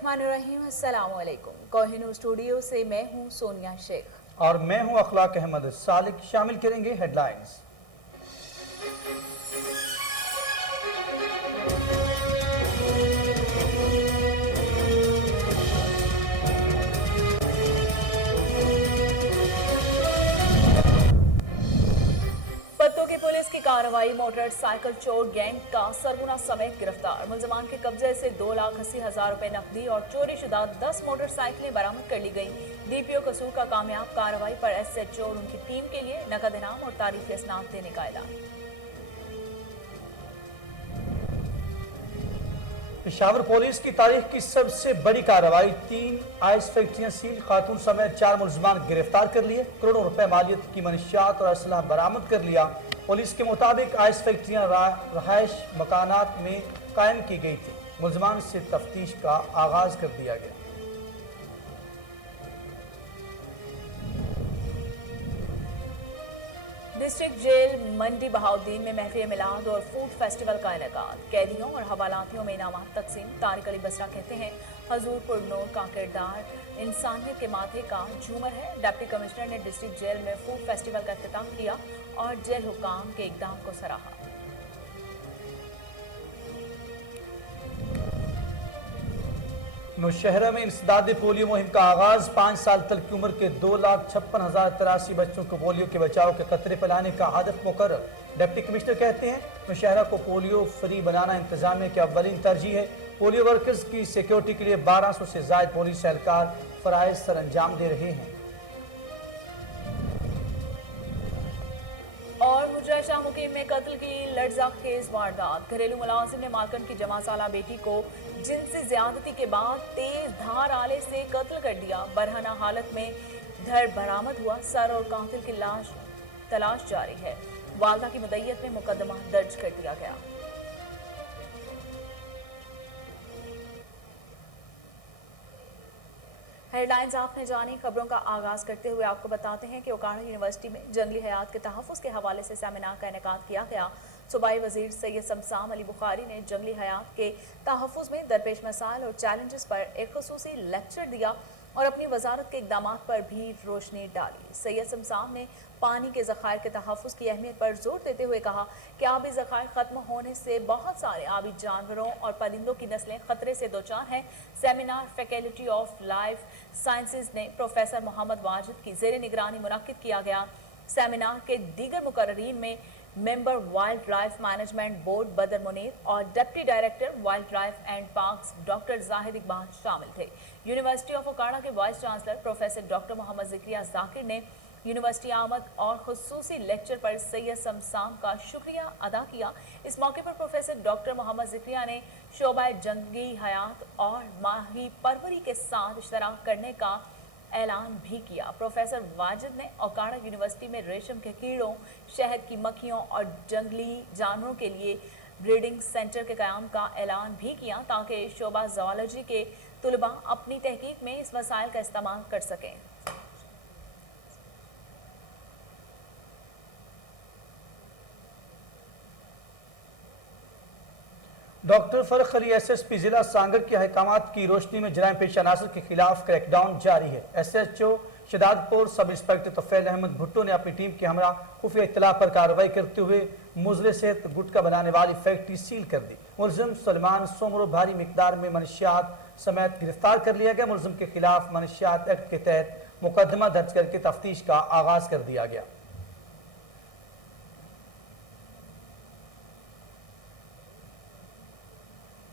बिस्मिल्लाहिर्रहमानिर्रहीम। अस्सलाम वालेकुम। कोहिनूर स्टूडियो से मैं हूं सोनिया शेख और मैं हूं अखलाक अहमद सालिक। शामिल करेंगे हेडलाइंस। पत्तों की पुलिस की कार्रवाई। मोटरसाइकिल चोर गैंग का सरगुना समेत गिरफ्तार। मुलजमान के कब्जे से 2,80,000 रुपए नकदी और चोरी शुदा 10 मोटरसाइकिलें बरामद कर ली गई। डीपीओ कसूर का कामयाब कार्रवाई पर एसएचओ और उनकी टीम के लिए नकद इनाम और तारीफी इसनाद देने का ऐलान। पेशावर पुलिस की तारीख की सबसे बड़ी कार्रवाई। 3 आइस फैक्ट्रियां सील, खातून समेत 4 मुलजमान गिरफ्तार कर लिए। करोड़ों रुपए मालियत की मनशियात और असलहा बरामद कर लिया। पुलिस के मुताबिक आइस फैक्ट्रियां रहायश मकानात में कायम की गई थी। मुलजमान से तफ्तीश का आगाज कर दिया गया। डिस्ट्रिक्ट जेल मंडी बहाउद्दीन में महफिल मिलाद और फूड फेस्टिवल का इनेकाद। कैदियों और हवालातियों में इनामात तकसीम। तारिक अली बसरा कहते हैं हजूर पुरनूर का किरदार इंसानियत के माथे का झूमर है। डिप्टी कमिश्नर ने डिस्ट्रिक्ट जेल में फूड फेस्टिवल का इख्तिताम किया और जेल हुक्काम के इकदाम को सराहा। नौशहरा में इंसदाद पोलियो मुहिम का आगाज। 5 साल तक की उम्र के 2,56,083 बच्चों को पोलियो के बचाव के कतरे पिलाने का हदफ मुकर्रर। डिप्टी कमिश्नर कहते हैं नौशहरा को पोलियो फ्री बनाना इंतजामिया की अव्वलीन तरजीह है। पोलियो वर्कर्स की सिक्योरिटी के लिए 1200 से जायद पुलिस एहलकार फराइज सर अंजाम दे रहे हैं। और मुजरा शाह मुकीम में कत्ल की लड़जाखेज वारदात। घरेलू मुलाजिम ने मालकन की जमा साला बेटी को जिनसी ज्यादती के बाद तेज धार आले से कत्ल कर दिया। बरहना हालत में धर बरामद हुआ। सर और कातिल की लाश तलाश जारी है। वालदा की मुद्दत में मुकदमा दर्ज कर दिया गया। हेडलाइंस आपने जानी। खबरों का आगाज करते हुए आपको बताते हैं कि ओकाड़ा यूनिवर्सिटी में जंगली हयात के तहफ़्फ़ुज़ के हवाले से सेमिनार का इनेकाद किया गया। सूबाई वजीर सैयद शमसाम अली बुखारी ने जंगली हयात के तहफ़्फ़ुज़ में दरपेश मसाइल और चैलेंजेस पर एक ख़ुसूसी लेक्चर दिया और अपनी वजारत के इक़दामात पर भी रोशनी डाली। सैयद शमसाम ने पानी के ज़खायर के तहफ़्फ़ुज़ की अहमियत पर जोर देते हुए कहा कि आबी ज़खायर ख़त्म होने से बहुत सारे आबी जानवरों और परिंदों की नस्लें ख़तरे से दोचार हैं। Seminar faculty of life sciences ने प्रोफेसर मोहम्मद वाजिद की ज़ेर निगरानी मुनक्किद किया गया। सेमिनार के दीगर मुकर्ररीन में member wildlife management board Badar Munir और deputy director wildlife and parks doctor Zahid Iqbal शामिल थे। यूनिवर्सिटी ऑफ ओकाड़ा के vice chancellor professor doctor Mohammad Zakariya Zakir ने यूनिवर्सिटी आमद और खुसूसी लेक्चर पर सैयद शमसाम का शुक्रिया अदा किया। इस मौके पर प्रोफेसर डॉक्टर मोहम्मद ज़िक्रिया ने शोबा जंगी हयात और माही परवरी के साथ इश्तराक करने का ऐलान भी किया। प्रोफेसर वाजिद ने ओकाड़ा यूनिवर्सिटी में रेशम के कीड़ों, शहद की मक्खियों और जंगली जानवरों के लिए ब्रीडिंग सेंटर के क़याम का ऐलान भी किया ताकि शोबा ज़ूलॉजी के तुलबा अपनी तहकीक में इस वसाइल का इस्तेमाल कर सकें। डॉक्टर फरख अली एसएसपी जिला सांगर के अहकामात की रोशनी में जराइम पेश अनासर के खिलाफ क्रैकडाउन जारी है। SHO Shahdadpur sub inspector Tufail Ahmad Bhutto ने अपनी टीम के हमरा खुफिया इत्तला पर कार्रवाई करते हुए मुजरे से गुटका बनाने वाली फैक्ट्री सील कर दी। मुलजिम सलमान सोमरो भारी मिकदार में मनशियात समेत गिरफ्तार कर लिया गया। मुलजिम के खिलाफ मनशियात एक्ट के तहत मुकदमा दर्ज करके तफ्तीश का आगाज कर दिया गया।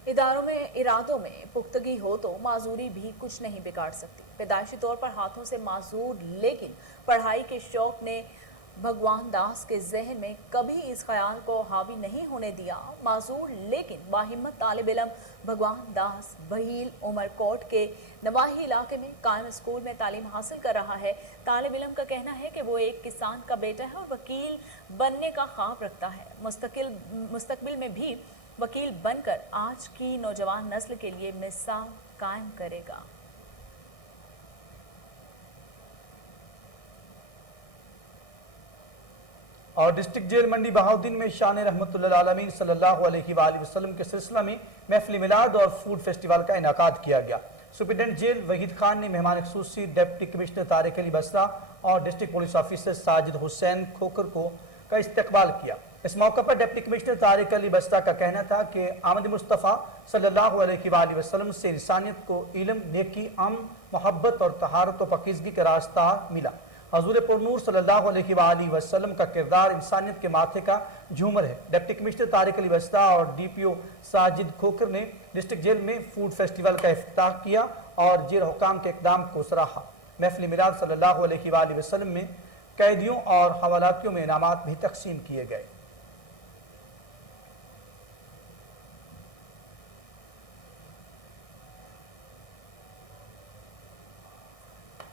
इदारों में इरादों में पुख्तगी हो तो माजूरी भी कुछ नहीं बिगाड़ सकती। पैदाइशी तौर पर हाथों से माजूर लेकिन पढ़ाई के शौक ने भगवान दास के जहन में कभी इस ख्याल को हावी नहीं होने दिया। माजूर लेकिन बाहिम्मत तालिब इल्म भगवान दास बहील उमरकोट के नवाही इलाके में कायम स्कूल में तालीम हासिल कर रहा है। तालिब इल्म का कहना है कि वो एक किसान का बेटा है और वकील बनने का ख्वाब रखता है। मुस्तकबिल में भी वकील बनकर आज की नौजवान नस्ल के लिए मिसाल कायम करेगा। और डिस्ट्रिक्ट जेल मंडी बहाउद्दीन में शान रहमतुल्लाह आलमीन सल्लल्लाहु अलैहि वसल्लम के सिलसिला में महफिल मिलाद और फूड फेस्टिवल का इनाकाद किया गया। सुप्रिटेंडेंट जेल वहीद खान ने मेहमान खसूसी डिप्टी कमिश्नर तारिक अली बसरा और district police officer Sajid Hussain Khokhar का इस्तकबाल किया। इस मौके पर डिप्टी कमिश्नर तारिक अली बसरा का कहना था कि आमद मुस्तफ़ा सल्लल्लाहु अलैहि वसल्लम से इंसानियत को इल्म, नेकी, अमन, मोहब्बत और तहारत व पाकीज़गी का रास्ता मिला। हजूर पुरनूर सल्लल्लाहु अलैहि वसल्लम का किरदार इंसानियत के माथे का झूमर है। डिप्टी कमिश्नर तारिक अली बसरा और DPO साजिद खोकर ने डिस्ट्रिक्ट जेल में फूड फेस्टिवल का इफ्तिताह किया और जेल हुकाम के इक़दाम को सराहा। महफिल मिलाद सल्लल्लाहु अलैहि वसल्लम में कैदियों और हवालातियों में इनामात भी तकसीम किए गए।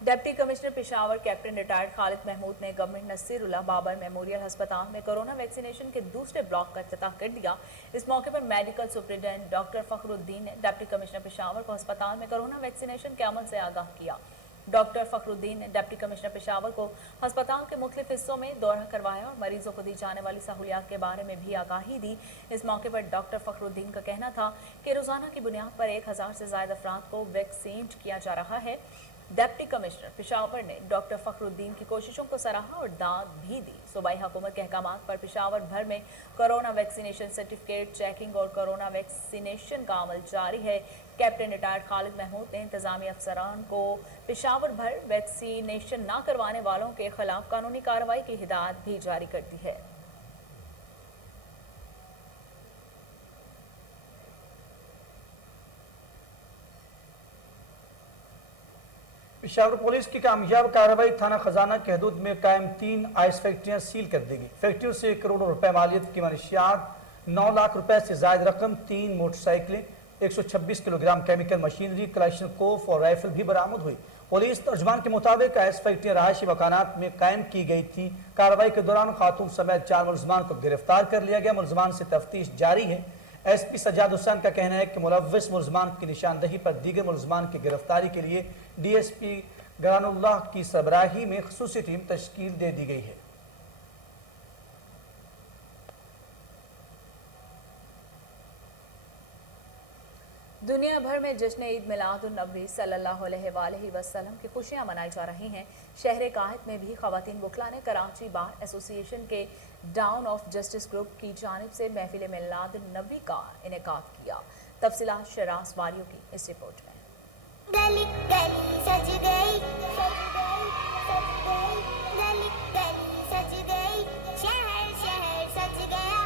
Deputy commissioner Peshawar captain retired Khalid Mahmood ने गवर्नमेंट नसीरुल्लाह बाबर मेमोरियल अस्पताल में कोरोना वैक्सीनेशन के दूसरे ब्लॉक का इफ्तिताह कर दिया। इस मौके पर मेडिकल सुपरिटेंडेंट डॉक्टर फखरुद्दीन ने डिप्टी कमिश्नर पेशावर को अस्पताल में कोरोना वैक्सीनेशन के अमल से आगाह किया। डॉक्टर फखरुद्दीन ने डिप्टी कमिश्नर पेशावर को अस्पताल के मुख्तलिफ हिस्सों में दौरा करवाया और मरीजों को दी जाने वाली सहूलियात के बारे में भी आगाही दी। इस मौके पर डॉक्टर फखरुद्दीन का कहना था कि रोजाना की बुनियाद पर 1000 से ज्यादा अफराद को वैक्सीन किया जा रहा है। डिप्टी कमिश्नर पेशावर ने डॉक्टर फखरुद्दीन की कोशिशों को सराहा और दाद भी दी। सूबाई हुकूमत के अहकामात पर पेशावर भर में कोरोना वैक्सीनेशन सर्टिफिकेट चेकिंग और कोरोना वैक्सीनेशन का अमल जारी है। कैप्टन रिटायर्ड खालिद महमूद ने इंतजामी अफसरान को पेशावर भर वैक्सीनेशन न करवाने वालों के खिलाफ कानूनी कार्रवाई की हिदायत भी जारी कर दी है। पेशावर पुलिस की कामयाब कार्रवाई थाना खजाना के हदूद में कायम 3 आइस फैक्ट्रियां सील कर दी गई। फैक्ट्रियों से करोड़ों रुपए मालियत की मनशियात, 9 लाख रुपए से ज्यादा रकम, 3 मोटरसाइकिलें, 126 किलोग्राम केमिकल मशीनरी, कलेक्शन कोफ और राइफल भी बरामद हुई। पुलिस तर्जुमान के मुताबिक आइस फैक्ट्रियां रहायशी मकानात में कायम की गई थी। कार्रवाई के दौरान खातून समेत 4 मुलजमान को गिरफ्तार कर लिया गया। मुलजमान से तफ्तीश जारी है। SP सज्जाद हुसैन का कहना है कि मुलव्विस मुलजमान की निशानदही पर दीगर मुलजमान की गिरफ्तारी के लिए DSP गरानुल्लाह की सरबराही में खसूसी टीम तश्कील दे दी गई है। दुनिया भर में जश्न ईद मिलादुन्नबी सल्लल्लाहु अलैहि वसल्लम की खुशियां मनाई जा रही हैं। शहर काहित में भी खवातीन वकला ने कराची बार एसोसिएशन के डाउन ऑफ जस्टिस ग्रुप की जानिब से महफिल मिलादुन्नबी का इनेकाद किया। तफसीलात शरास वारियों की इस रिपोर्ट में। गली गली सज गई, सज गई, सज गई, गली गली सज गई, शहर शहर सज गया,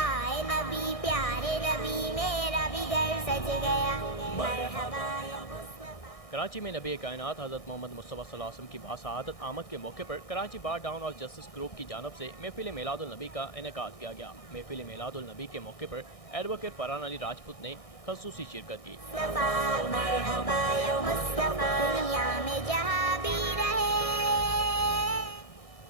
आए नबी प्यारे नबी, मेरा भी घर सज गया, मरहबा या मुस्तफा। कराची में नबी कायनात हज़रत मोहम्मद मुस्तफ़ा सल्लल्लाहु अलैहि वसल्लम की बासआदत आमद के मौके पर कराची बार डाउन ऑफ जस्टिस ग्रुप की जानब से महफिल मिलादुन्नबी का इनेकाद किया गया। महफिल मिलादुन्नबी के मौके पर एडवोकेट फरहान अली राजपूत ने खसूसी शिरकत की। मरहबा या मुस्तफा, दुनिया में जहाँ भी रहे।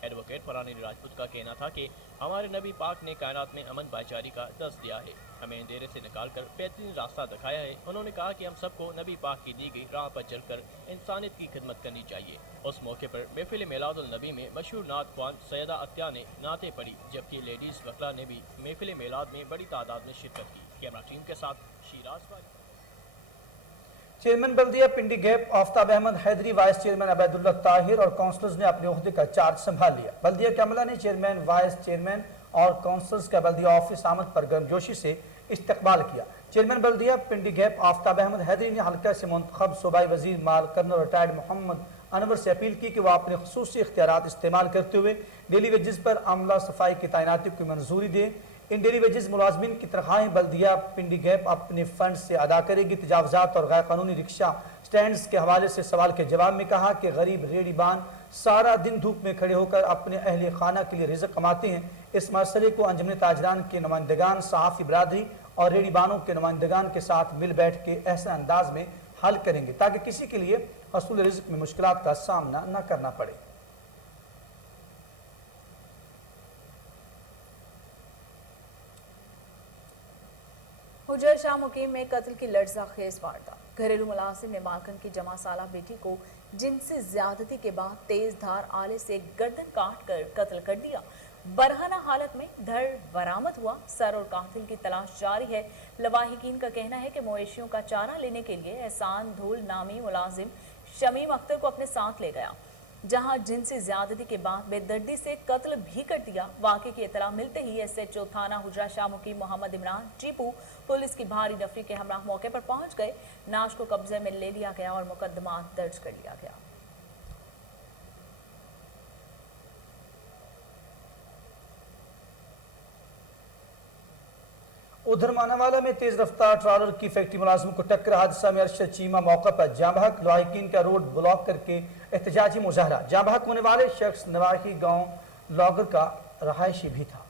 एडवोकेट फरहान अली राजपूत का कहना था कि हमारे नबी पाक ने कायनात में अमन भाईचारी का दर्ज दिया है, हमें अंधेरे से निकालकर बेहतरीन रास्ता दिखाया है। उन्होंने कहा कि हम सबको नबी पाक की दी गई राह पर चलकर इंसानियत की खिदमत करनी चाहिए। उस मौके पर महफिल मिलादुन्नबी में मशहूर नात ख्वान सैयदा अत्या ने नाते पढ़ी, जबकि लेडीज़ वकला ने भी महफिल मिलाद में बड़ी तादाद में शिरकत की। कैमरा टीम के साथ शिराज वाली। चेयरमैन बल्दिया पिंडी गैप आफ्ताब अहमद हैदरी, वाइस चेयरमैन अबैदुल्लाह ताहिर और काउंसलर्स ने अपने ओहदे का चार्ज संभाल लिया। बल्दिया के अमला ने चेयरमैन, वाइस चेयरमैन और काउंसलर्स का बल्दिया ऑफिस आमद पर गर्मजोशी से इस्तकबाल किया। चेयरमैन बल्दिया पिंडी गैप आफ्ताब अहमद हैदरी ने हल्का से मुंतखब सूबाई वजीर माल कर्नल रिटायर्ड मोहम्मद अनवर से अपील की कि वह अपने खुसूसी इख्तियारात इस्तेमाल करते हुए डेली वेजेस पर अमला सफाई की तैनाती की मंजूरी दे। इन डेली वेजेस मुलाजमीन की तनख्वाहें बल्दिया पिंडी गैप अपने फंड से अदा करेगी। तजावजात और गैर कानूनी रिक्शा स्टैंड्स के हवाले से सवाल के जवाब में कहा कि गरीब रेहड़ीबान सारा दिन धूप में खड़े होकर अपने अहले खाना के लिए रिज़्क़ कमाते हैं। इस मसले को अंजुमन ताजरान के नुमाइंदगान, सहाफ़ी बरादरी और रेहड़ीबानों के नुमाइंदगान के साथ मिल बैठ के ऐसे अंदाज में हल करेंगे ताकि किसी के लिए हसूल रिज़्क़ में मुश्किलात का सामना न करना पड़े। हुजर शाह मुकीम में कत्ल की लर्ज़ाखेज़ वारदात। घरेलू मुलाजिम ने मालकन की जमा साला बेटी को जिनसे ज्यादती के बाद तेज धार आले से गर्दन काट कर कत्ल कर दिया। बरहना हालत में धड़ बरामद हुआ। सर और कातिल की तलाश जारी है। लवाहिकीन का कहना है कि मवेशियों का चारा लेने के लिए एहसान धूल नामी मुलाजिम शमीम अख्तर को अपने साथ ले गया, जहां जिनसी ज्यादती के बाद बेदर्दी से कत्ल भी कर दिया। वाक़े की इतला मिलते ही SHO थाना हुजरा शाह मुकीम मोहम्मद इमरान टीपू पुलिस की भारी नफरी के हमरा मौके पर पहुंच गए। नाश को कब्जे में ले लिया गया और मुकदमा दर्ज कर लिया गया। उधर मानावाला में तेज रफ्तार ट्रॉलर की फैक्ट्री मुलाजिम को टक्कर, हादसा में अरशद चीमा मौका पर जाँ बहक। लवाहिकीन का रोड ब्लॉक करके एहतजाजी मुजाहरा। जाँ बहक होने वाले शख्स नवाही गांव लॉगर का रहायशी भी था।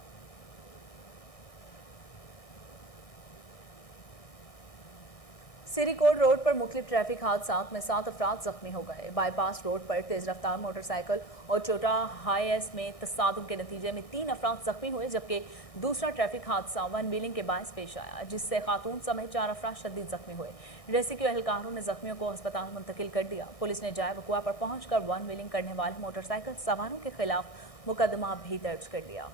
सिरीकोट रोड पर मुख्तलिफ ट्रैफिक हादसात में 7 अफराद जख्मी हो गए। बाईपास रोड पर तेज रफ्तार मोटरसाइकिल और छोटा हाईएस में तसादुम के नतीजे में 3 अफराद जख्मी हुए, जबकि दूसरा ट्रैफिक हादसा वन व्हीलिंग के बायस पेश आया, जिससे खातून समेत 4 अफराद शदीद जख्मी हुए। रेस्क्यू एहलकारों ने जख्मियों को अस्पताल मुंतकिल कर दिया। पुलिस ने जाए वकुआ पर पहुंचकर वन व्हीलिंग करने वाले मोटरसाइकिल सवारों के खिलाफ मुकदमा भी दर्ज कर लिया।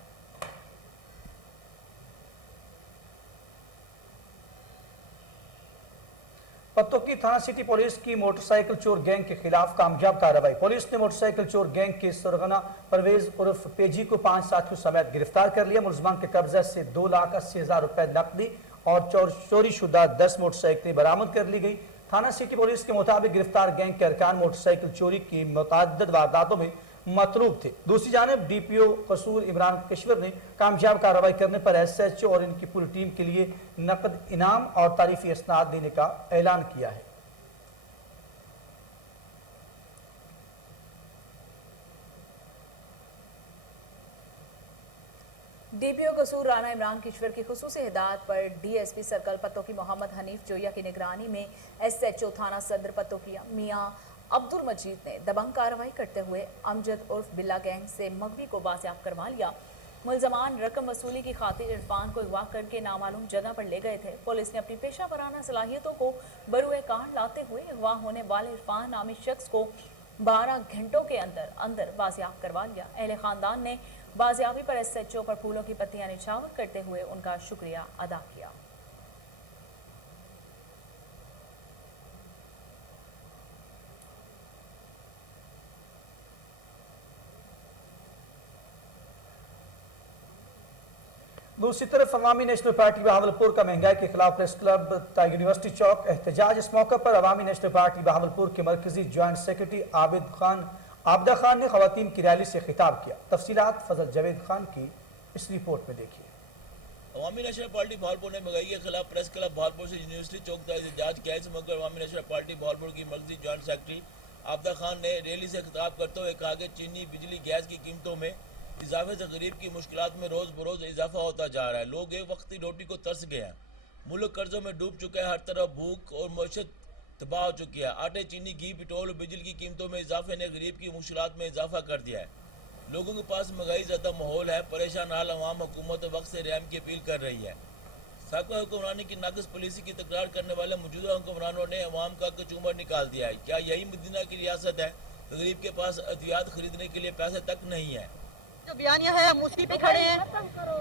पत्तोकी थाना सिटी पुलिस की मोटरसाइकिल चोर गैंग के खिलाफ कामयाब कार्रवाई। पुलिस ने मोटरसाइकिल चोर गैंग के सरगना परवेज उर्फ पेजी को 5 साथियों समेत गिरफ्तार कर लिया। मुलजमान के कब्जे से 2,80,000 रुपए नकदी और चोरी शुदा 10 मोटरसाइकिलें बरामद कर ली गई। थाना सिटी पुलिस के मुताबिक गिरफ्तार गैंग के अरकान मोटरसाइकिल चोरी की मुतअद्दिद वारदातों में मतलूब थे। दूसरी जानब DPO कसूर इमरान कश्वर ने कामयाब कार्रवाई करने पर SHO और इनकी पूरी टीम के लिए नकद इनाम और तारीफी इसनाद देने का ऐलान किया है। DPO कसूर राना इमरान किश्वर की खुसूसी हिदायत पर DSP सर्कल पत्तोकी मोहम्मद हनीफ जोया की निगरानी में SHO थाना सदर पत्तोकिया मियाँ अब्दुल मजीद ने दबंग कार्रवाई करते हुए अमजद उर्फ बिल्ला गैंग से मगवी को बाजियाब करवा लिया। मुलजमान रकम वसूली की खातिर इरफान को अगवा करके नामालूम जगह पर ले गए थे। पुलिस ने अपनी पेशा वराना सलाहियतों को बरूए कार लाते हुए अगवा होने वाले इरफान नामी शख्स को 12 घंटों के अंदर बाजियाब करवा लिया। अहले खानदान ने बाजियाबी पर SHO पर फूलों की पत्तियां निछावर करते हुए उनका शुक्रिया अदा किया। दूसरी तरफ अवामी नेशनल पार्टी बहावलपुर का महंगाई के खिलाफ प्रेस क्लब टाइगर यूनिवर्सिटी चौक एहतजाज। इस मौके पर अवामी नेशनल पार्टी बहावलपुर के मरकजी ज्वाइंट सेक्रेटरी आबिदा खान ने खवातीन की रैली से खिताब किया। तफसीलात फजल जावेद खान की इस रिपोर्ट में देखिए। अवामी नेशनल पार्टी बहावलपुर ने महंगाई के खिलाफ प्रेस क्लब बहावलपुर से यूनिवर्सिटी चौक तक एहतजाज किया। इस मौके पर अवामी नेशनल पार्टी बहावलपुर की मरकजी ज्वाइंट सेक्रेटरी आबिदा खान ने रैली से खिताब करते हुए कहा कि चीनी, बिजली, गैस की कीमतों में इजाफे से गरीब की मुश्किलात में रोज़ बरोज़ इजाफा होता जा रहा है। लोग एक वक्ती रोटी को तरस गए हैं। मुल्क कर्जों में डूब चुका है। हर तरफ भूख और मईशत तबाह हो चुकी है। आटे, चीनी, घी, पेट्रोल और बिजली की कीमतों में इजाफे ने गरीब की मुश्किलात में इजाफा कर दिया है। लोगों के पास महंगाई ज़्यादा माहौल है। परेशान हाल अवाम हुकूमत वक्त से रहम की अपील कर रही है। साबिक़ा हुक्मरानी की नाक़िस पॉलिसी की तकरार करने वाले मौजूदा हुक्मरानों ने अवाम का कचूमर निकाल दिया है। क्या यही मदीना की रियासत है? गरीब के पास अद्वियात खरीदने के लिए पैसे तक नहीं है। जो बयानिया है हम उसी पे खड़े हैं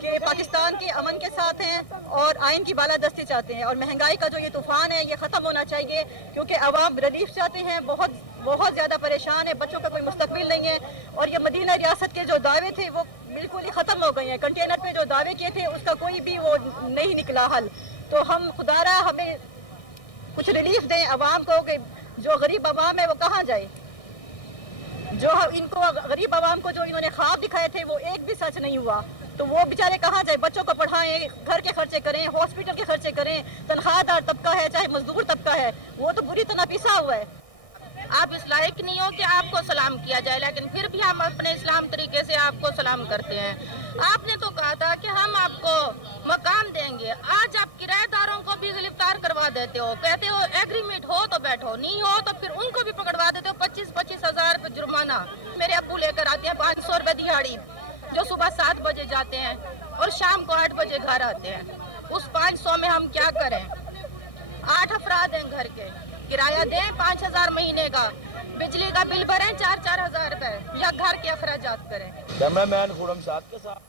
कि पाकिस्तान के अमन के साथ हैं और आइन की बालादस्ती चाहते हैं और महंगाई का जो ये तूफान है ये ख़त्म होना चाहिए, क्योंकि अवाम रिलीफ चाहते हैं। बहुत ज़्यादा परेशान है, बच्चों का कोई मुस्तकबिल नहीं है और ये मदीना रियासत के जो दावे थे वो बिल्कुल ही ख़त्म हो गए हैं। कंटेनर पे जो दावे किए थे उसका कोई भी वो नहीं निकला हल। तो हम खुदारा हमें कुछ रिलीफ दें अवाम को कि जो गरीब अवाम है वो कहाँ जाए। जो इनको गरीब आवाम को जो इन्होंने ख्वाब दिखाए थे वो एक भी सच नहीं हुआ, तो वो बेचारे कहाँ जाए। बच्चों को पढ़ाएं, घर के खर्चे करें, हॉस्पिटल के खर्चे करें। तनख्वाहदार तबका है चाहे मजदूर तबका है वो तो बुरी तरह पिसा हुआ है। आप इस लायक नहीं हो कि आपको सलाम किया जाए, लेकिन फिर भी हम अपने इस्लाम तरीके से आपको सलाम करते हैं। आपने तो कहा था कि हम आपको मकान देंगे, आज आप किराएदारों को भी गिरफ्तार करवा देते हो। कहते हो एग्रीमेंट हो तो बैठो, नहीं हो तो फिर उनको भी पकड़वा देते हो। 25-25 हज़ार रुपये जुर्माना मेरे अब्बू लेकर आते हैं। 500 रुपये दिहाड़ी, जो सुबह 7 बजे जाते हैं और शाम को 8 बजे घर आते हैं। उस 500 में हम क्या करें? 8 अफराद हैं घर के, किराया दें 5,000 महीने का, बिजली का बिल भरें 4-4 हजार रुपए या घर के अखराजात करें। कैमरामैन खुरम साद के साथ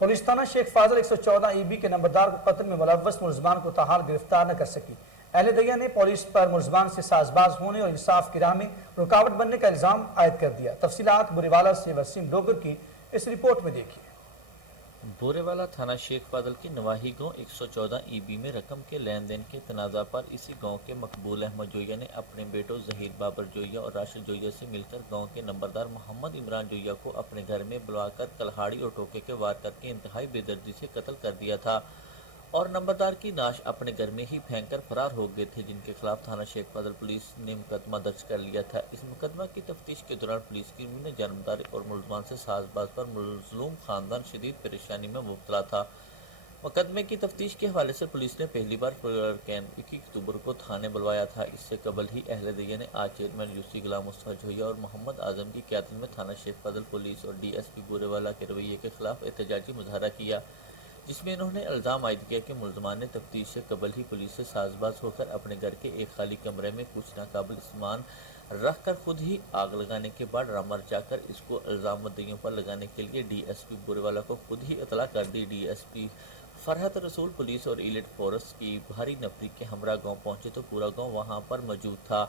पुलिस थाना शेख फाजल 114 EB के नंबरदार को कत्ल में मुलव्वस मुलजमान को ताहाल गिरफ्तार न कर सकी। अहले दैया ने पुलिस पर मुलजमान से साजबाज होने और इंसाफ की राह में रुकावट बनने का इल्जाम आयद कर दिया। तफसीलात बुरेवाला से वसीम डोगर की इस रिपोर्ट में देखिए। बोरेवाला थाना शेख फाजल की नवाही गांव 114 EB में रकम के लेन देन के तनाज़ा पर इसी गांव के मकबूल अहमद जोया ने अपने बेटों जहीर बाबर जोया और राशिद जोया से मिलकर गांव के नंबरदार मोहम्मद इमरान जोया को अपने घर में बुलाकर कल्हाड़ी और टोके के वार करके इंतहाई बेदर्दी से कत्ल कर दिया था और नंबरदार की नाश अपने घर में ही फेंक कर फरार हो गए थे, जिनके खिलाफ थाना शेख फाजल पुलिस ने मुकदमा दर्ज कर लिया था। इस मुकदमा की तफ्तीश के दौरान पुलिस की ने जानबदारी और मुलजमान से साजबाज पर मुज़लूम खानदान शदीद परेशानी में मुब्तला था। मुकदमे की तफ्तीश के हवाले से पुलिस ने पहली बार कैन 21 अक्टूबर को थाने बुलवाया था। इससे कबल ही अहले दैया ने आज चेयरमैन यूसी गुलाम मुस्तफा जोया और मोहम्मद आजम की क़यादत में थाना शेख फाजल पुलिस और DSP बोरेवाला के रवैये के खिलाफ एहतजाजी मुजाहरा किया, जिसमें इन्होंने इल्ज़ाम आयद किया कि मुलजमान ने तफ्तीश से कबल ही पुलिस से साजबाज होकर अपने घर के एक खाली कमरे में कुछ नाकाबिल सामान रख कर खुद ही आग लगाने के बाद ड्रामा रचाकर इसको इल्ज़ाम मुद्दइयों पर लगाने के लिए DSP बोरेवाला को खुद ही इतला कर दी। DSP फरहत रसूल पुलिस और इलीट फोर्स की भारी नफरी के हमरा गांव पहुंचे तो पूरा गांव वहां पर मौजूद था।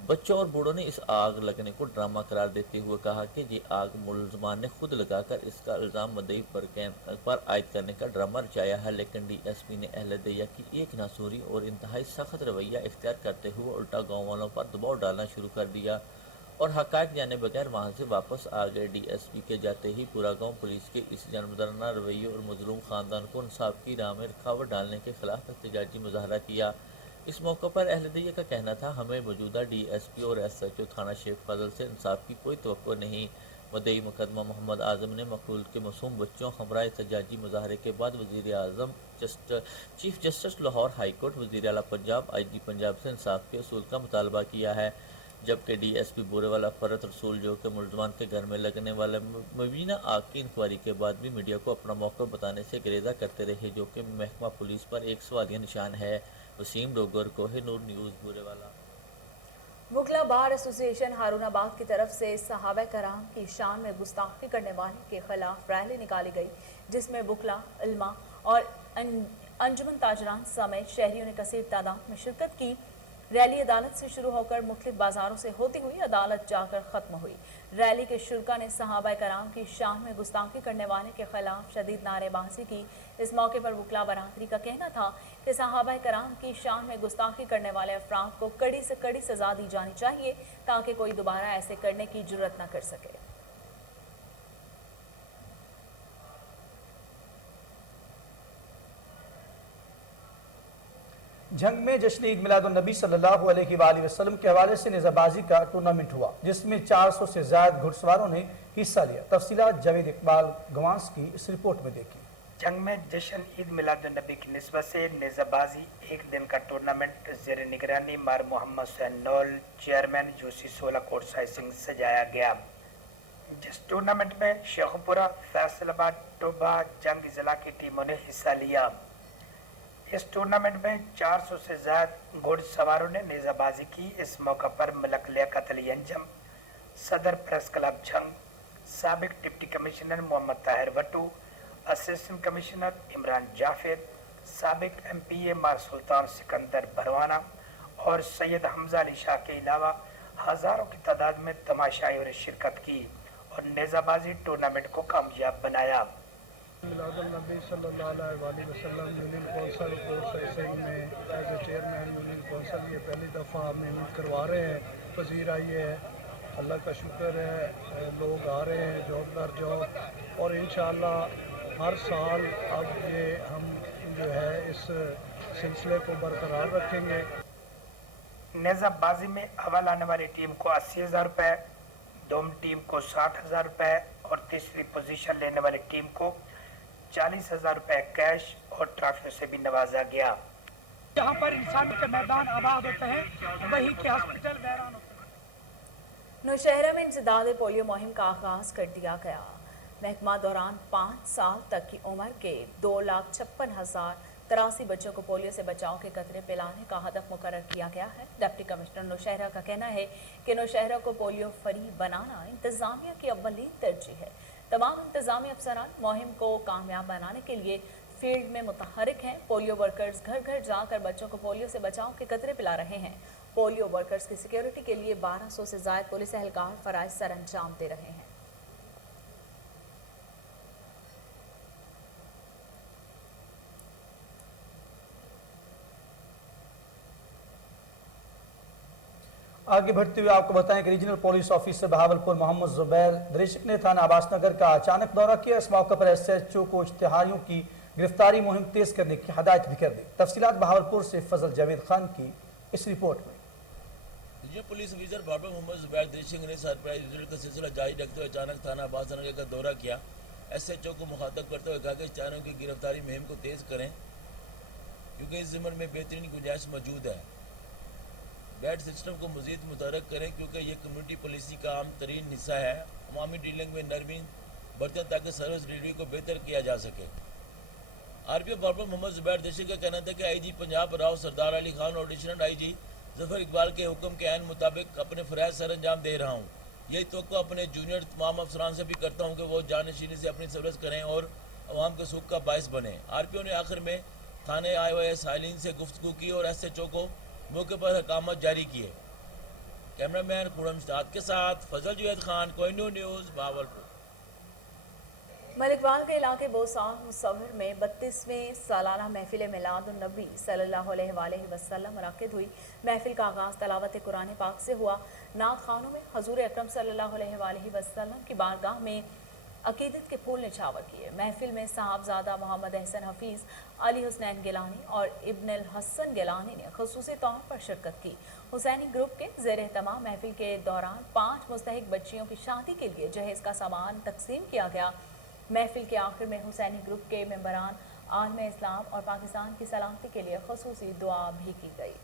बच्चों और बूढ़ों ने इस आग लगने को ड्रामा करार देते हुए कहा कि ये आग मुलजमान ने खुद लगाकर इसका इल्ज़ाम मुद्दई पर आयद करने का ड्रामा रचाया है, लेकिन DSP ने अहले दैया की एक नासूरी और इंतहाई सख्त रवैया इख्तियार करते हुए उल्टा गाँव वालों पर दबाव डालना शुरू कर दिया और हक़ाइक़ जाने बगैर वहाँ से वापस आ गए। DSP के जाते ही पूरा गांव पुलिस के इस जानबदाराना रवैये और मजलूम ख़ानदान को इंसाफ की राह में रुकावट डालने के खिलाफ एहतजाजी मुजाहरा किया। इस मौके पर अहले दैया का कहना था, हमें मौजूदा DSP और SHO थाना शेख फाजल से इंसाफ की कोई तवक्को नहीं। मुद्दई मुकदमा मोहम्मद आजम ने मकबूल के मासूम बच्चों हमरा एहतजाजी मुजाहरे के बाद वज़ीर आज़म chief justice Lahore high court वज़ीर आला पंजाब IG पंजाब से इंसाफ के असूल का मुतालबा किया है, जबकि DSP बोरेवाला फरहत रसूल जो कि मुलजमान के घर में लगने वाले मुबीना आग की इंक्वायरी के बाद भी मीडिया को अपना मौक़िफ़ बताने से गुरेज़ा करते रहे, जो कि महकमा पुलिस पर एक सवालिया निशान है। वसीम डोगर, कोहिनूर न्यूज़, बोरेवाला। वकला बार एसोसिएशन हारूनाबाद की तरफ से सहाबा कराम की शान में गुस्ताखी करने वाले के खिलाफ रैली निकाली गई, जिसमें वकला, इल्मा और अंजुमन ताजरान समेत शहरियों ने कसीर तादाद में शिरकत की। रैली अदालत से शुरू होकर मुख्तलिफ बाजारों से होती हुई अदालत जाकर ख़त्म हुई। रैली के शुरका ने सहाबा कराम की शान में गुस्ताखी करने वाले के खिलाफ शदीद नारेबाजी की। इस मौके पर वकला बरादरी का कहना था कि सहाबा कराम की शान में गुस्ताखी करने वाले अफराद को कड़ी से कड़ी सजा दी जानी चाहिए ताकि कोई दोबारा ऐसे करने की जुर्रत न कर सके। जंग में जश्न ईद मिलादुन्नबी सल्लल्लाहु अलैहि वसल्लम के हवाले से नेज़ाबाजी का टूर्नामेंट हुआ, जिसमें 400 से ज़्यादा घुड़सवारों ने हिस्सा लिया। तफसीलात जावेद इकबाल गवास की इस रिपोर्ट में देखिए। जंग में जश्न ईद मिलादुन्नबी की निस्बत से नेज़ाबाजी एक दिन का टूर्नामेंट ज़ेर निगरानी मार मोहम्मद हुसैन नौल चेयरमैन यूसी 16 कोट साई सिंह सजाया गया। जिस टूर्नामेंट में शेखपुरा, फैसलाबाद, टोबा, जंग जिला की टीमों ने हिस्सा लिया। इस टूर्नामेंट में 400 से ज्यादा घुड़सवारों ने नेज़ाबाजी की। इस मौका पर मलक लियाकत अली अंजम, सदर प्रेस क्लब जंग, साबिक deputy commissioner Mohammad Tahir Bhattu, assistant commissioner Imran Jafir, साबिक MPA मार सुल्तान सिकंदर भरवाना और सैयद हमजा अली शाह के अलावा हज़ारों की तादाद में तमाशाइयों ने शिरकत की और नेज़ाबाजी टूर्नामेंट को कामयाब बनाया। मिलादुन्नबी सल्लल्लाहु अलैहि वसल्लम यूनियन कौंसिल कोर्ट सिंह में as a chairman union council ये पहली दफ़ा हम इवेंट करवा रहे हैं। वज़ीर आए हैं, अल्लाह का शुक्र है, लोग आ रहे हैं जॉब दर जॉब, और इंशाअल्लाह हर साल अब ये हम जो है इस सिलसिले को बरकरार रखेंगे। नेज़ाबाजी में अव्वल आने वाली टीम को 80,000 रुपये, दोम टीम को 60,000 रुपये और तीसरी पोजीशन लेने वाली टीम को 40,000 रुपये कैश और ट्रॉफियों से भी नवाजा गया। जहाँ पर इंसान के मैदान आबाद होते हैं वहीं के हॉस्पिटल वैरान होते हैं। नौशहरा में इंसदाद पोलियो मुहिम का आगाज कर दिया गया। महकमा दौरान 5 साल तक की उम्र के 2,56,000 83 बच्चों को पोलियो से बचाव के कतरे पिलाने का हदफ मुकर्रर किया गया है। डिप्टी कमिश्नर नौशहरा का कहना है कि नौशहरा को पोलियो फ्री बनाना इंतजामिया की अव्वलीन तरजीह है। तमाम इंतजामी अफसरान मुहिम को कामयाब बनाने के लिए फील्ड में मुतहरिक हैं। पोलियो वर्कर्स घर घर जाकर बच्चों को पोलियो से बचाव के कतरे पिला रहे हैं। पोलियो वर्कर्स की सिक्योरिटी के लिए 1200 से ज्यादा पुलिस एहलकार फराइज सर अंजाम दे रहे हैं। आगे बढ़ते हुए आपको बताएं कि regional police officer Bahawalpur Mohammad Zubair Dareshak ने थाना अब्बास नगर का अचानक दौरा किया। इस मौके पर SHO को इश्तिहारियों की गिरफ्तारी मुहिम तेज करने की हदायत भी कर दी। तफसीलात बहावलपुर से फजल जावेद खान की इस रिपोर्ट में। Regional police officer Bahawalpur Mohammad Zubair Dareshak ने सरप्राइज विजिट का सिलसिला जारी रखते हुए अचानक थाना अब्बास नगर का दौरा किया। SHO को मुखातब करते हुए कहा कि इश्तिहारियों की गिरफ्तारी मुहिम को तेज करें क्योंकि इस ज़िम्मन में बेहतरीन गुंजाइश मौजूद है। बैड सिस्टम को मज़ीद मुतहरक करें क्योंकि ये कम्युनिटी पॉलिसी का आम तरीन हिस्सा है। अवामी डीलिंग में नरमी बरतें ताकि सर्विस डिलीवरी को बेहतर किया जा सके। RPO बहावलपुर मोहम्मद जुबैर दरिशक का कहना था कि IG पंजाब राव सरदार अली खान और एडिशनल IG जफर इकबाल के हुक्म के ऐन मुताबिक अपने फ़राइज़ सर अंजाम दे रहा हूँ। यही तवक्को अपने जूनियर तमाम अफसरान से भी करता हूँ कि वो जानशीनी से अपनी सर्विस करें और अवाम के सुख का बायस बने। RPO ने आखिर में थाने आए हुए साइलिन से गुफ्तगू की और SHO को मौके पर हकामत जारी किए। कैमरामैन खुरम इश्ताक के साथ फजल जावेद खान, कोहिनूर न्यूज़, बहावलपुर। मलिकवाल के इलाके बोसाख मुसव्वर में 32वें सालाना महफिल मिलादुन नबी सल्लल्लाहु अलैहि वसल्लम मुनक्किद हुई। महफिल का आगाज़ तलावत कुरान पाक से हुआ। नात खानों में हजूर अकरम सल्लल्लाहु अलैहि वसल्लम की बारगाह में अकीदत के फूल निछावर किए। महफिल में साहबजादा मोहम्मद अहसन हफीज़, अली हुसैन गिलानी और इब्न अल हसन गिलानी ने खुसूसी तौर पर शिरकत की। हुसैनी ग्रुप के ज़ेर तमाम महफिल के दौरान 5 मुस्तहिक बच्चियों की शादी के लिए जहेज का सामान तकसीम किया गया। महफिल के आखिर में हुसैनी ग्रुप के मेंबरान आलम इस्लाम और पाकिस्तान की सलामती के लिए खुसूसी दुआ भी की गई।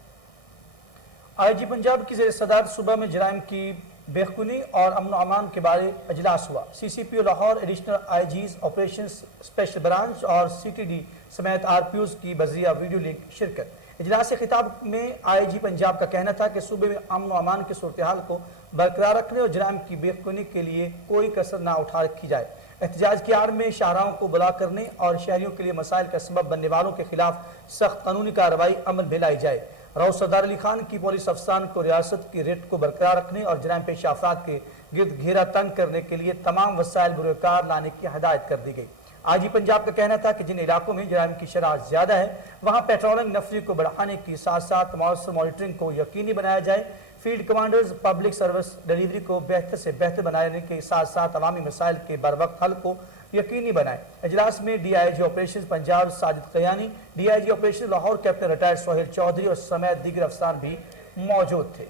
IG पंजाब की ज़ेर सदारत सूबा में जराइम की बेखुनी और अमन अमान के बारे अजलास हुआ। CCPO Lahore, additional IGs, operation special branch और CTD समेत RPOs की बज़रिया वीडियो लिंक शिरकत। इजलास से खिताब में IG पंजाब का कहना था कि सूबे में अमन अमान की सूरत हाल को बरकरार रखने और जराइम की बेखुनी के लिए कोई कसर ना उठा रखी जाए। एहतजाज की आड़ में शाहराहों को बुला करने और शहरियों के लिए मसाइल का सबब बनने वालों के खिलाफ सख्त कानूनी कार्रवाई अमल में लाई जाए। राव सरदार अली खान की पुलिस अफसरान को रियासत की रेट को बरकरार रखने और जराइम पेश अफराद के गिरद घेरा तंग करने के लिए तमाम वसाइल बुरकार लाने की हदायत कर दी गई। IG पंजाब का कहना था कि जिन इलाकों में जराइम की शरह ज्यादा है वहाँ पेट्रोलिंग नफरी को बढ़ाने की साथ साथ मौसम मॉनिटरिंग को यकीनी बनाया जाए। Field commanders public service delivery को बेहतर से बेहतर बनाने के साथ साथ अवामी मसाइल के बर वक्त हल को यकीनी बनाए। इजलास में DIG operation Punjab Sajid Kayani, DIG operation Lahore captain retired Sohail Chaudhry और समेत दीगर अफसरान भी मौजूद थे।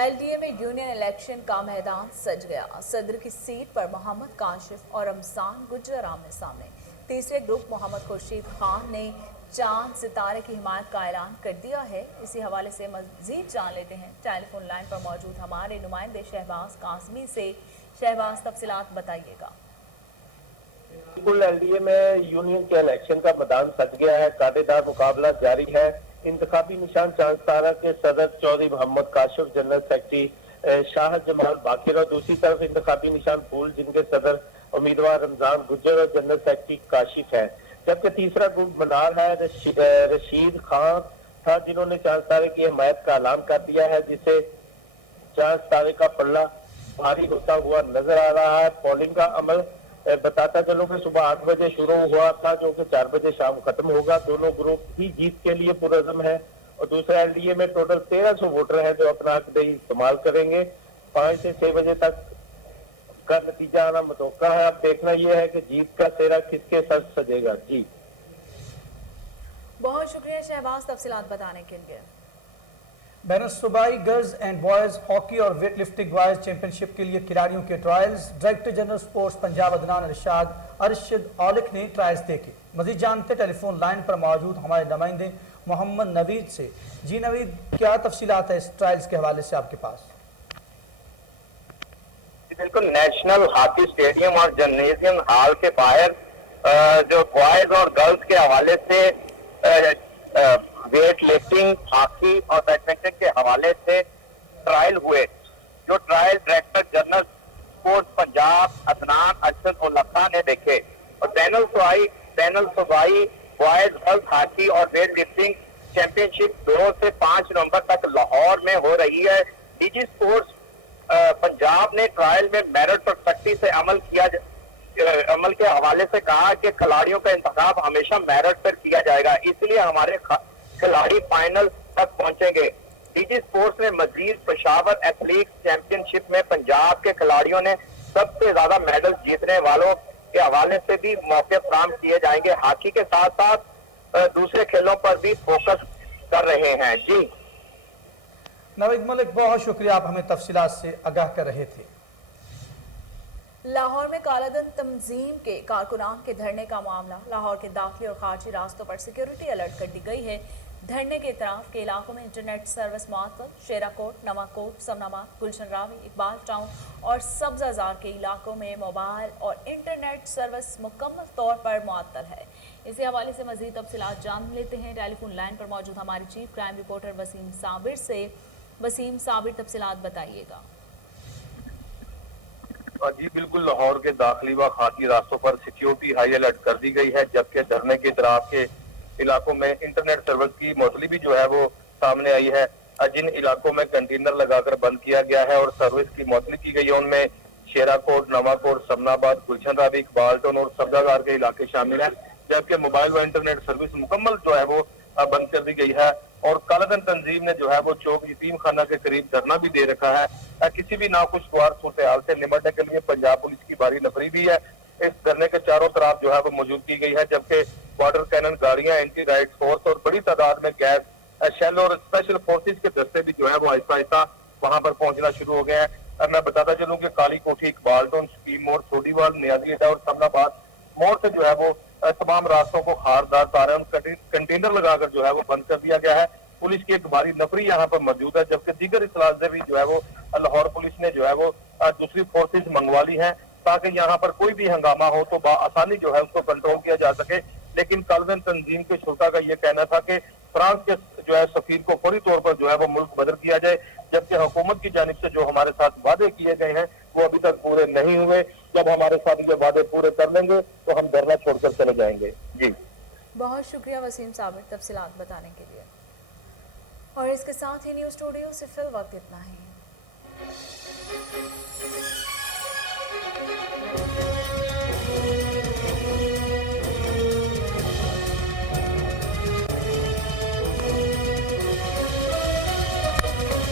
LDA में यूनियन इलेक्शन का मैदान सज गया। सदर की सीट पर मोहम्मद काशिफ और रमजान गुज्जर आमने सामने। तीसरे ग्रुप मोहम्मद खुर्शीद खान ने चांद सितारे की हिमायत का ऐलान कर दिया है। इसी हवाले से मजीद जान लेते हैं टेलीफोन लाइन पर मौजूद हमारे नुमाइंदे शहबाज कासमी से। शहबाज, तफसीलात बताइएगा। बिल्कुल, LDA में यूनियन के इलेक्शन का मैदान सज गया है। कांटेदार मुकाबला जारी है। इंतखाबी निशान चांद तारा के सदर चौधरी मोहम्मद काशिफ, जनरल सेक्रेटरी शाह जमाल बाकिर और दूसरी तरफ इंतखाबी निशान फूल जिनके सदर उम्मीदवार रमजान गुज्जर और जनरल सेक्रेटरी काशिफ है। जबकि तीसरा ग्रुप बनार है रशीद खान था जिन्होंने चांद तारे की हिमायत का ऐलान कर दिया है, जिसे चांद तारे का पल्ला भारी होता हुआ नजर आ रहा है। पोलिंग का अमल बताता चलो कि सुबह 8 बजे शुरू हुआ था जो कि 4 बजे शाम खत्म होगा। दोनों ग्रुप ही जीत के लिए पुरअज़्म है और दूसरा LDA में टोटल 1300 वोटर हैं जो अपना हक दही इस्तेमाल करेंगे। 5 से 6 बजे तक का नतीजा आना मुतवक्का है। अब देखना यह है कि जीत का सेहरा किसके सर सजेगा। जी बहुत शुक्रिया शहबाज तफसीलात बताने के लिए। बैन सूबाई गर्ल्स एंड बॉयज हॉकी और वेट लिफ्टिंग बॉयज चैंपियनशिप के लिए खिलाड़ियों के trials. Director general sports Punjab Adnan Arshad Aulakh ने ट्रायल्स देखे। मजीद जानते टेलीफोन लाइन पर मौजूद हमारे नुमाइंदे मोहम्मद नवीद से। जी नवीद, क्या तफसीलात है इस ट्रायल्स के हवाले से आपके पास? बिल्कुल, नेशनल हॉकी स्टेडियम और जिम्नेजियम हॉल के बाहर जो बॉयज और गर्ल्स के हवाले से वेट लिफ्टिंग, हॉकी और बैडमिंटन के हवाले से ट्रायल हुए, जो trial director general sports Punjab Adnan Arshad Ullah ने देखे। और बैनुल सूबाई बॉयज गर्ल्स हॉकी और वेट लिफ्टिंग चैंपियनशिप 2 से 5 नवंबर तक लाहौर में हो रही है। डीजी स्पोर्ट्स पंजाब ने ट्रायल में मेरिट पर सख्ती से अमल के हवाले से कहा कि खिलाड़ियों का इंतखाब हमेशा मेरिट पर किया जाएगा, इसलिए हमारे खिलाड़ी फाइनल तक पहुंचेंगे। डीजी स्पोर्ट्स ने मजीद पेशावर एथलीट्स चैंपियनशिप में पंजाब के खिलाड़ियों ने सबसे ज्यादा मेडल जीतने वालों के हवाले से भी मौके फराहम किए जाएंगे। हॉकी के साथ साथ दूसरे खेलों पर भी फोकस कर रहे हैं। जी नवीद मलिक, बहुत शुक्रिया, आप हमें तफसीलात से आगाह कर रहे थे। लाहौर में कालाधन तंजीम के कारकुनान के धरने का मामला। लाहौर के दाखिली और खारजी रास्तों पर सिक्योरिटी अलर्ट कर दी गई है। धरने के इतराफ के इलाकों में इंटरनेट सर्विस मुअत्तल। शेराकोट, नवाकोट, समनाबाद, गुलशन रावी, इकबाल टाउन और सब्जाजार के इलाकों में मोबाइल और इंटरनेट सर्विस मुकम्मल तौर पर मुअत्तल है। इसी हवाले से मजीद तफसीलात जान लेते हैं टेलीफोन लाइन पर मौजूद हमारे chief crime reporter Waseem Sabir से। वसीम साबिर, तफसीलात बताइएगा। जी बिल्कुल, लाहौर के दाखिली व खाती रास्तों पर सिक्योरिटी हाई अलर्ट कर दी गई है, जबकि धरने के इतराफ के इलाकों में इंटरनेट सर्विस की मुअत्तली भी जो है वो सामने आई है। जिन इलाकों में कंटेनर लगाकर बंद किया गया है और सर्विस की मुअत्तली की गई है उनमें शेराकोट, नवाकोट, समनाबाद, गुलशन रावी, इकबाल टाउन और सब्जागार के इलाके शामिल हैं, जबकि मोबाइल व इंटरनेट सर्विस मुकम्मल जो है वो बंद कर दी गई है। और कालाधन तंजीम ने जो है वो चौक यतीम खाना के करीब धरना भी दे रखा है। किसी भी नाखुशगवार सूरत हाल से निपटने के लिए पंजाब पुलिस की भारी नफरी भी है। इस धरने के चारों तरफ जो है वो मौजूद की गई है, जबकि वाटर कैनन गाड़ियां, एंटी राइट फोर्स और बड़ी तादाद में गैस शेल और स्पेशल फोर्सेज के दस्ते भी जो है वो आहिस्ता आहिस्ता वहां पर पहुंचना शुरू हो गए हैं। मैं बताता चलूं कि काली कोठी, इकबाल टाउन, स्कीम मोड़, छोटीवाल, नियाजी अड्डा और समनाबाद मोड़ से जो है वो तमाम रास्तों को खारदार तारे कंटेनर लगाकर जो है वो बंद कर दिया गया है। पुलिस की एक भारी नफरी यहाँ पर मौजूद है, जबकि दीगर इतलात से भी जो है वो लाहौर पुलिस ने जो है वो दूसरी फोर्सेज मंगवा ली है ताकि यहाँ पर कोई भी हंगामा हो तो आसानी जो है उसको कंट्रोल किया जा सके। लेकिन कालाधन तंजीम के शुरा का ये कहना था कि फ्रांस के जो है सफीर को फौरी तौर पर जो है वो मुल्क बदर किया जाए, जबकि हुकूमत की जानिब से जो हमारे साथ वादे किए गए हैं वो अभी तक पूरे नहीं हुए। जब हमारे साथ ये वादे पूरे कर लेंगे तो हम धरना छोड़कर चले जाएंगे। जी बहुत शुक्रिया वसीम साबिर तफसीलात बताने के लिए। और इसके साथ ही न्यूज़ स्टूडियो से फिल वक्त इतना ही।